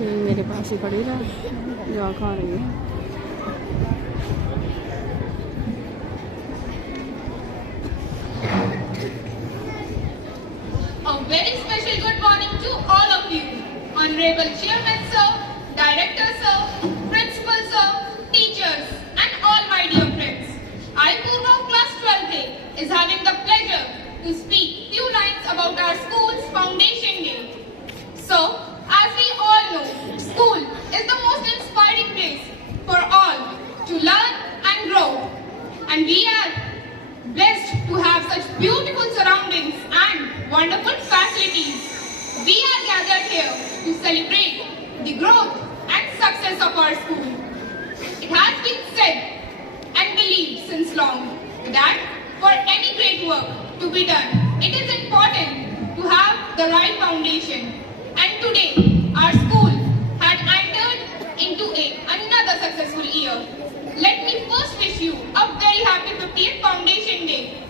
ये मेरे पास ही खड़ी रहा, जा खा रही है। A very special good morning to all of you, Honorable Chairman Sir, Director Sir, Principal Sir, teachers and all my dear friends. I, Purva of Class 12A, is having the pleasure to speak few lines about our school's Foundation Day. So, as we all know, school is the most inspiring place for all to learn and grow. And we are blessed to have such beautiful surroundings and wonderful facilities. We are gathered here to celebrate the growth and success of our school. It has been said and believed since long that for any great work to be done, it is important to have the right foundation. And today, our school had entered into another successful year. Let me first wish you a very happy 50th Foundation Day.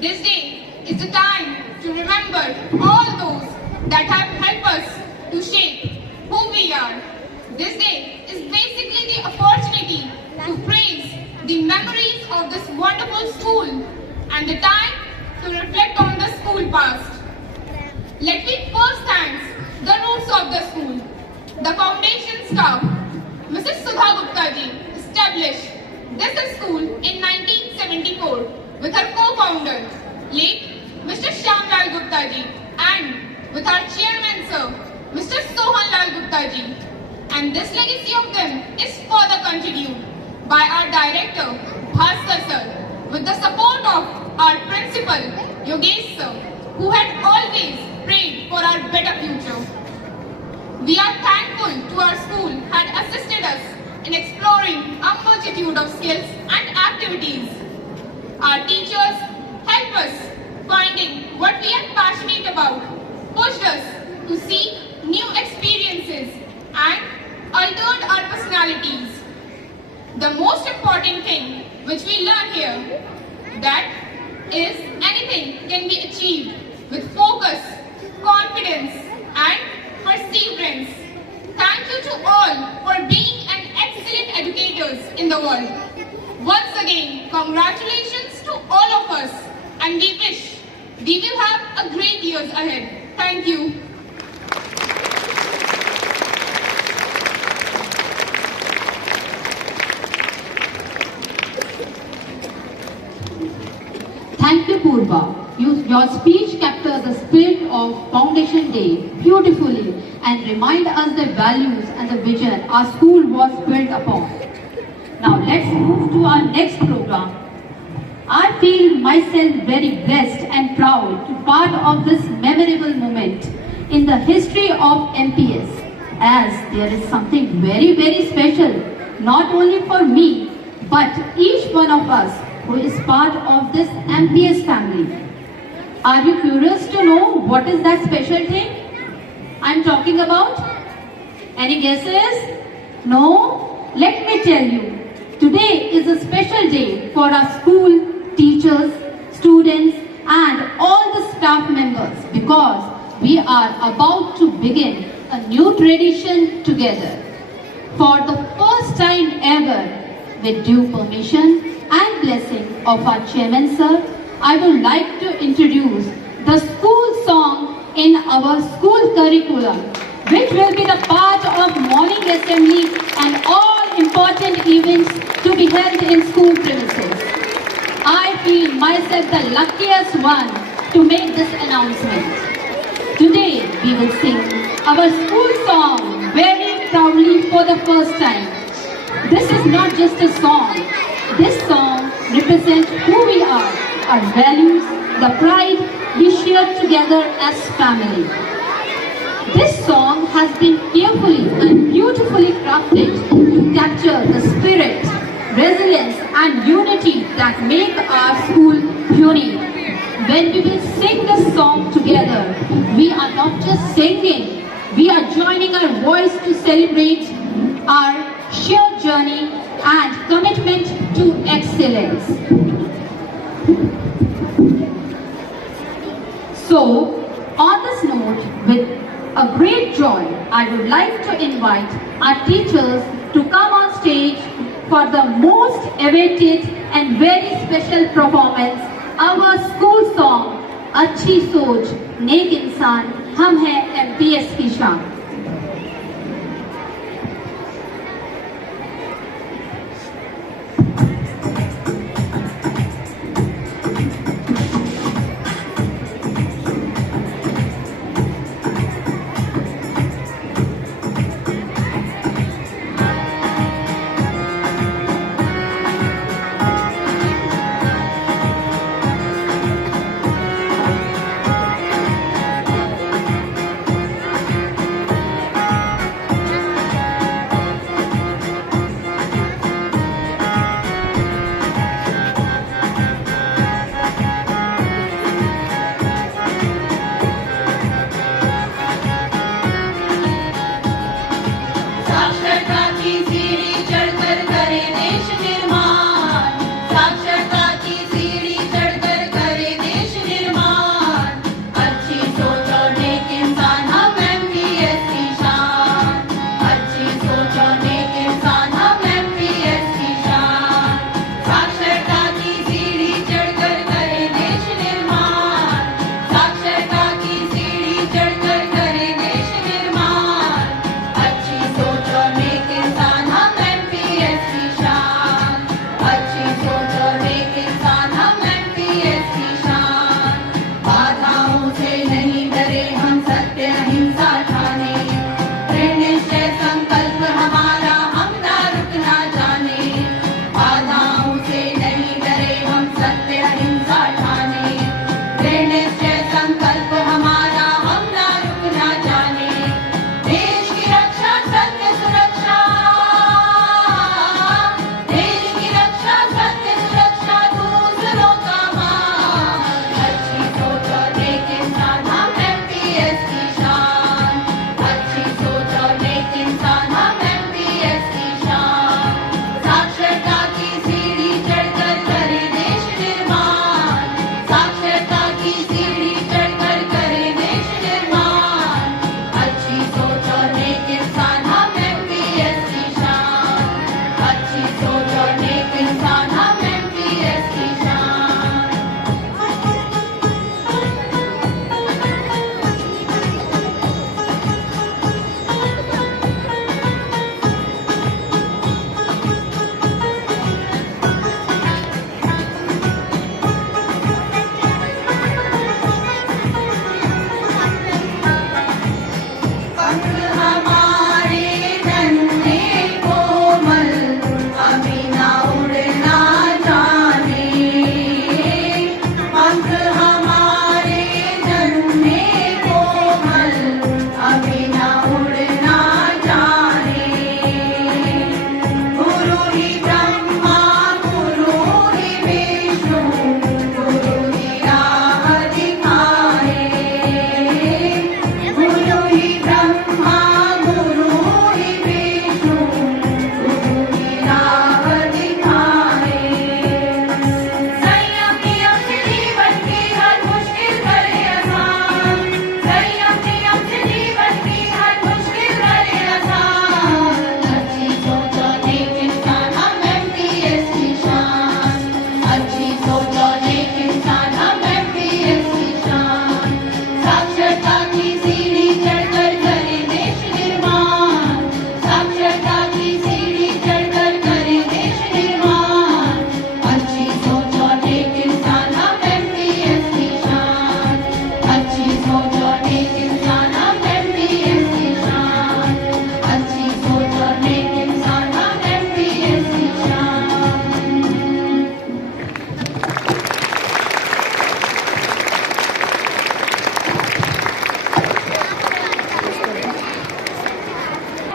This day is the time to remember all those that have helped us to shape who we are. This day is basically the opportunity to praise the memories of this wonderful school and the time to reflect on the school past. Let me first thank the roots of the school, the foundation staff. Mrs. Sudha Gupta ji established this school in 1974 with her co-founder, late Mr. Shyam Lal Gupta ji, and with our chairman sir, Mr. Sohan Lal Gupta ji. And this legacy of them is further continued by our director, Bhaskar sir, with the support of our principal, Yogesh sir, who had always prayed for our better future. We are thankful to our school had assisted us in exploring a multitude of skills and activities. Our teachers helped us finding what we are passionate about, pushed us to seek new experiences and altered our personalities. The most important thing which we learn here that is anything can be achieved with focus, confidence and perseverance. Thank you to all for being an excellent educators in the world. Once again, congratulations to all of us and we wish we will have a great years ahead. Thank you. Thank you, Purva. Your speech captures the spirit of Foundation Day beautifully and remind us the values and the vision our school was built upon. Now let's move to our next program. I feel myself very blessed and proud to be part of this memorable moment in the history of MPS, as there is something very, very special, not only for me, but each one of us who is part of this MPS family. Are you curious to know what is that special thing I'm talking about? Any guesses? No? Let me tell you. Today is a special day for our school, teachers, students and all the staff members because we are about to begin a new tradition together. For the first time ever, with due permission and blessing of our chairman sir, I would like to introduce the school song in our school curriculum, which will be the part of morning assembly and all important events to be held in school premises. I feel myself the luckiest one to make this announcement. Today we will sing our school song very proudly for the first time. This is not just a song. This song represents who we are, our values, the pride we share together as family. This song has been carefully and beautifully crafted to capture the spirit, resilience and unity that make our school unique. When we will sing this song together, we are not just singing, we are joining our voice to celebrate our shared journey and commitment to excellence. So, on this note, with a great joy. I would like to invite our teachers to come on stage for the most awaited and very special performance, our school song, अच्छी सोच नेक इंसान हम हैं MPS की शान।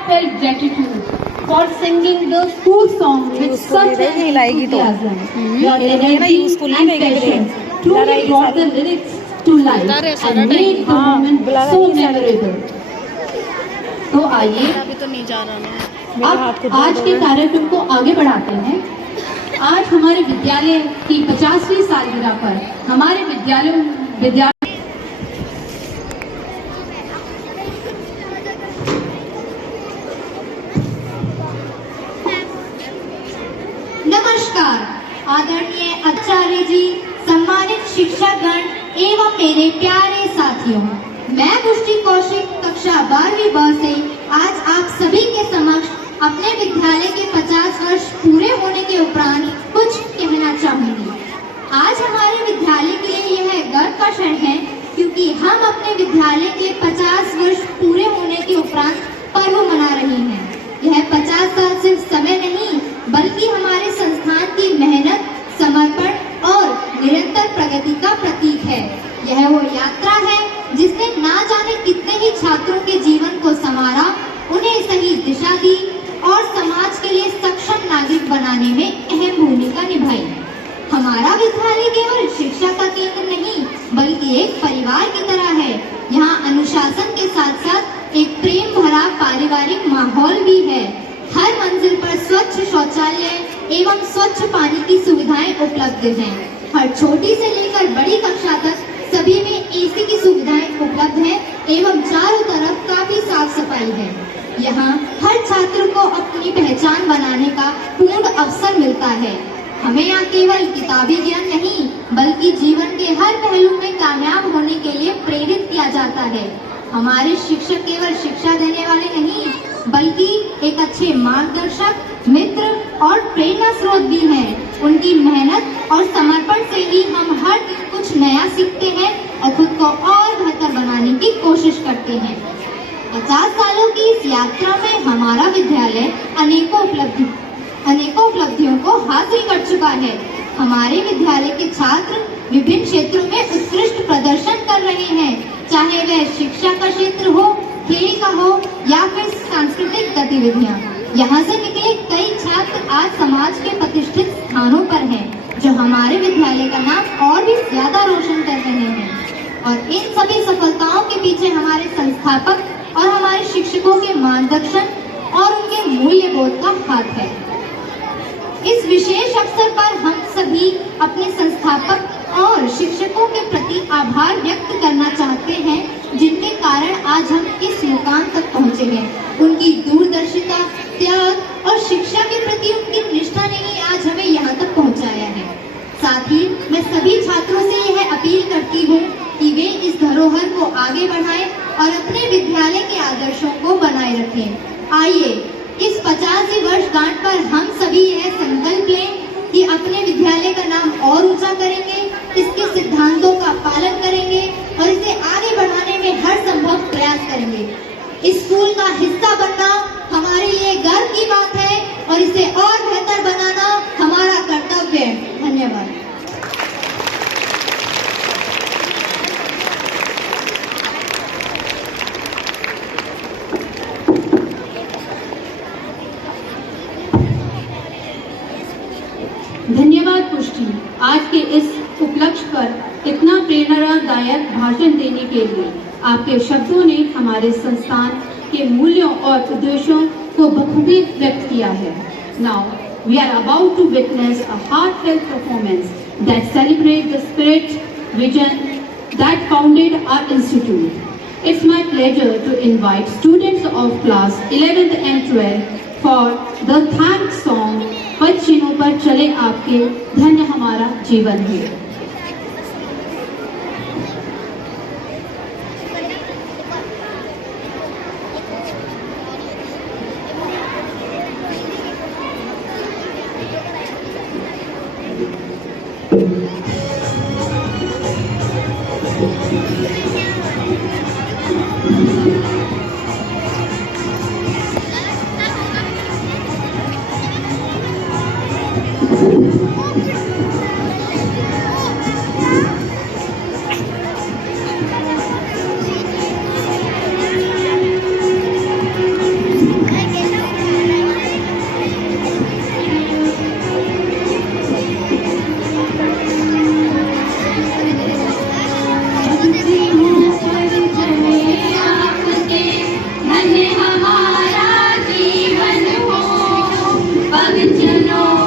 felt gratitude for singing the school song with such enthusiasm. Your energy and passion truly brought the lyrics to life and made the moment so memorable. तो आइए अब आज के कार्यक्रम को आगे बढ़ाते हैं। आज हमारे विद्यालय की 50वीं सालगिरह पर हमारे विद्यालय अधिकारी जी, सम्मानित शिक्षकगण एवं मेरे प्यारे साथियों, मैं पुष्टि कौशिक कक्षा 12वीं ब से आज आप सभी के समक्ष अपने विद्यालय के 50 वर्ष पूरे होने के उपरांत कुछ कहना चाहूंगी। आज हमारे विद्यालय के लिए यह गर्व का क्षण है क्योंकि हम अपने विद्यालय के 50 वर्ष पूरे होने के उपरांत पर्व मना रहे हैं। यह 50 साल सिर्फ समय नहीं बल्कि हमारे संस्थान की मेहनत, समर्पण और निरंतर प्रगति का प्रतीक है। यह वो यात्रा है जिसने ना जाने कितने ही छात्रों के जीवन को संवारा, उन्हें सही दिशा दी और समाज के लिए सक्षम नागरिक बनाने में अहम भूमिका निभाई। हमारा विद्यालय केवल शिक्षा का केंद्र नहीं बल्कि एक परिवार की तरह है। यहाँ अनुशासन के साथ साथ एक प्रेम भरा पारिवारिक माहौल भी है। हर मंजिल पर स्वच्छ शौचालय एवं स्वच्छ पानी की सुविधाएं उपलब्ध हैं। हर छोटी से लेकर बड़ी कक्षा तक सभी में एसी की सुविधाएं उपलब्ध हैं एवं चारों तरफ काफी साफ सफाई है। यहाँ हर छात्र को अपनी पहचान बनाने का पूर्ण अवसर मिलता है। हमें यहाँ केवल किताबी ज्ञान नहीं बल्कि जीवन के हर पहलू में कामयाब होने के लिए प्रेरित किया जाता है। हमारे शिक्षक केवल शिक्षा देने वाले नहीं बल्कि एक अच्छे मार्गदर्शक, मित्र और प्रेरणा स्रोत भी हैं। उनकी मेहनत और समर्पण से ही हम हर दिन कुछ नया सीखते हैं और खुद को और बेहतर बनाने की कोशिश करते हैं। 50 सालों की इस यात्रा में हमारा विद्यालय अनेकों उपलब्धियों को हासिल कर चुका है। हमारे विद्यालय के छात्र विभिन्न क्षेत्रों में उत्कृष्ट प्रदर्शन कर रहे हैं, चाहे वह शिक्षा का क्षेत्र हो, खेल का हो या फिर सांस्कृतिक गतिविधियां। यहाँ से निकले कई छात्र आज समाज के प्रतिष्ठित स्थानों पर हैं, जो हमारे विद्यालय का नाम और भी ज्यादा रोशन कर रहे हैं। और इन सभी सफलताओं के पीछे हमारे संस्थापक और हमारे शिक्षकों के मार्गदर्शन और उनके मूल्य बोध का हाथ है। इस विशेष अवसर पर हम सभी अपने संस्थापक और शिक्षकों के प्रति आभार व्यक्त करना चाहते हैं, जिनके कारण आज हम इस मुकाम तक पहुँचे हैं। उनकी दूरदर्शिता, त्याग और शिक्षा के प्रति उनकी निष्ठा ने ही आज हमें यहाँ तक पहुँचाया है। साथ ही मैं सभी छात्रों से यह अपील करती हूँ कि वे इस धरोहर को आगे बढ़ाएं और अपने विद्यालय के आदर्शों को बनाए रखें। आइए इस 50वीं वर्षगांठ पर हम सभी यह संकल्प लें कि अपने विद्यालय का नाम और ऊंचा करेंगे, इसके सिद्धांतों का पालन करेंगे और इसे आगे बढ़ाने में हर संभव प्रयास करेंगे। इस स्कूल का हिस्सा बनना हमारे लिए गर्व की बात है और इसे और बेहतर बनाना हमारा कर्तव्य है। धन्यवाद। धन्यवाद पुष्टि, आज के इस उपलक्ष्य पर इतना प्रेरणादायक भाषण देने के लिए। आपके शब्दों ने हमारे संस्थान के मूल्यों और उद्देश्यों को बखूबी व्यक्त किया है। Now we are about to witness a heartfelt performance that celebrates the spirit, vision that founded our institute. It's my pleasure to invite students of class 11th and 12th for the thank song पद चिन्हों पर चले आपके, धन्य हमारा जीवन है।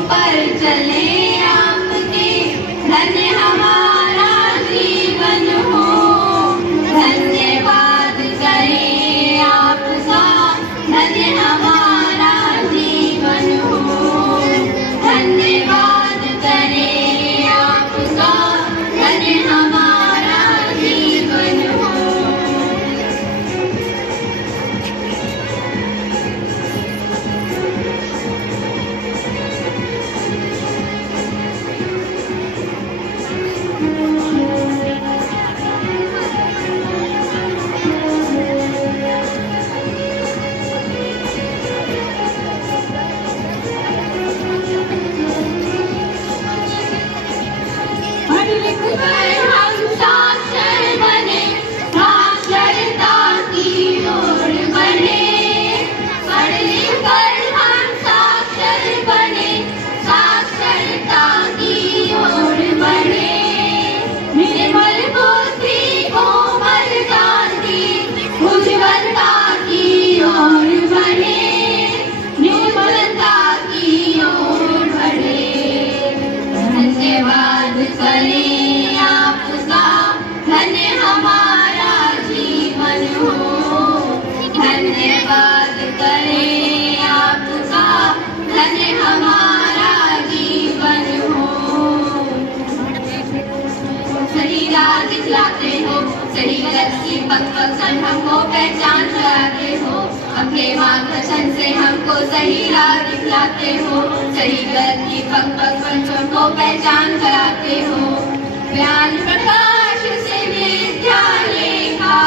पर चले अक्सर हमको पहचान कराते हो, अपने मार्गदर्शन से हमको सही राह दिखलाते हो, सही गलत की पग पग बच्चों को पहचान कराते हो। ज्ञान प्रकाश से विद्यालय का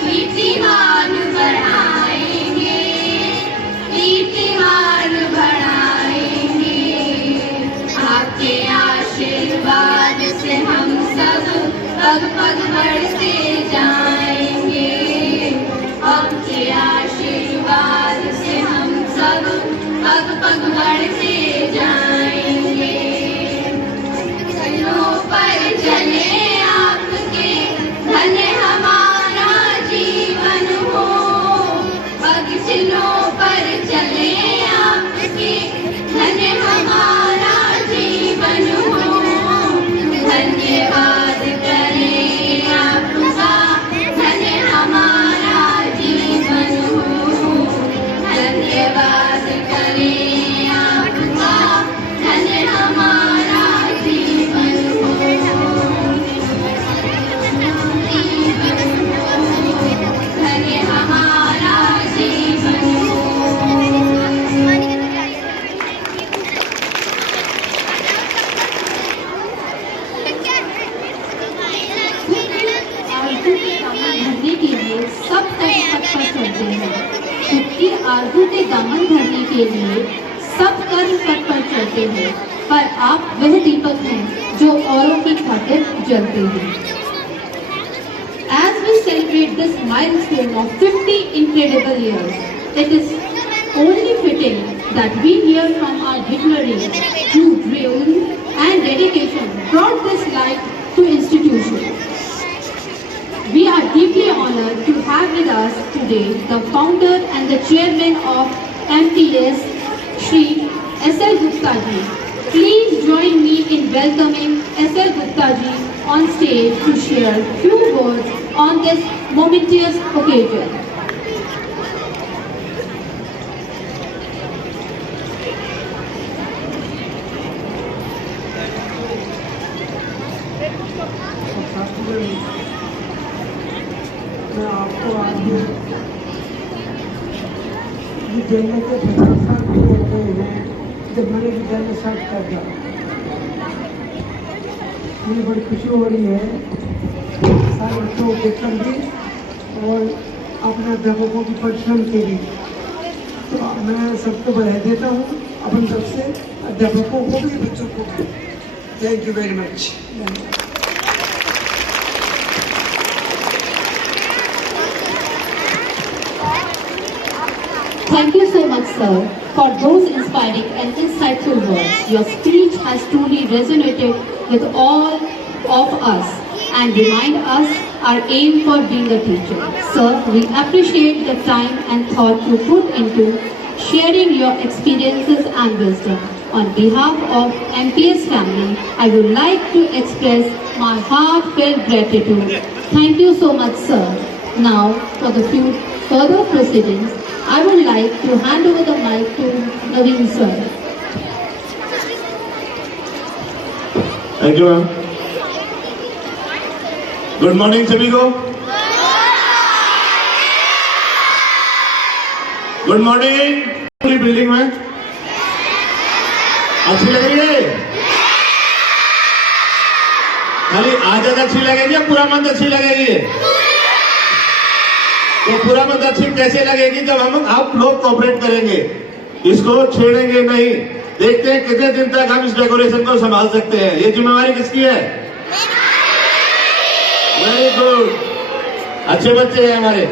कीर्तिमान बढ़ाएंगे, कीर्तिमान बढ़ाएंगे। आपके आशीर्वाद से हम सब पग पग बढ़ते जाएंगे, आपके आशीर्वाद से हम सब पग पग बढ़ते जाएंगे। चलो पर चले आपके, धन्य हमारा जीवन हो, पग चलो पर चले आपके, धन्य हमारा जीवन हो। धन्यवाद करें आपका, धन्य हमारा जीवन हो। धन्यवाद करें आपका, धन्य हमारा जीवन हो। धन्य हमारा जीवन हो। भरने के लिए सब कर्म पथ पर चलते हैं। खुद आरजू के दामन भरने के लिए सब कर्म पथ पर चलते हैं, पर आप वह दीपक हैं जो औरों की खातिर जलते हैं। As we celebrate this milestone of 50 incredible years, it is only fitting that we hear from our dignitaries who dream and dedication brought this light to institution. We are deeply honored to have with us today the founder and the chairman of MPS, Shri S.L. Gupta ji. Please join me in welcoming S.L. Gupta ji on stage to share few words on this momentous occasion. मैं आपको आज विद्यालय के 50 साल पूरे हो गए हैं जब मैंने विद्यालय स्टार्ट कर दिया। मुझे बड़ी खुशी हो रही है सारे बच्चों को देखकर भी और अपने अध्यापकों की परिश्रम के लिए। तो मैं सबको बधाई देता हूँ अपनी तरफ से, अध्यापकों को भी बच्चों को भी। Thank you very much. Thank you so much, sir, for those inspiring and insightful words. Your speech has truly resonated with all of us and remind us our aim for being a teacher. Sir, we appreciate the time and thought you put into sharing your experiences and wisdom. On behalf of MPS family, I would like to express my heartfelt gratitude. Thank you so much, sir. Now, for the few further proceedings, I would like to hand over the mic to Naveen sir. Thank you, ma'am. Good morning सभी को. Good morning. पूरी building में अच्छी लग रही है? खाली आदत अच्छी लगेगी या पूरा मंथ अच्छी लगेगी? तो पूरा मंथ अच्छी कैसे लगेगी जब हम आप लोग कोऑपरेट करेंगे, इसको छेड़ेंगे नहीं। देखते हैं कितने दिन तक हम इस डेकोरेशन को संभाल सकते हैं। ये जिम्मेवारी किसकी है? वेरी गुड, अच्छे बच्चे हैं हमारे।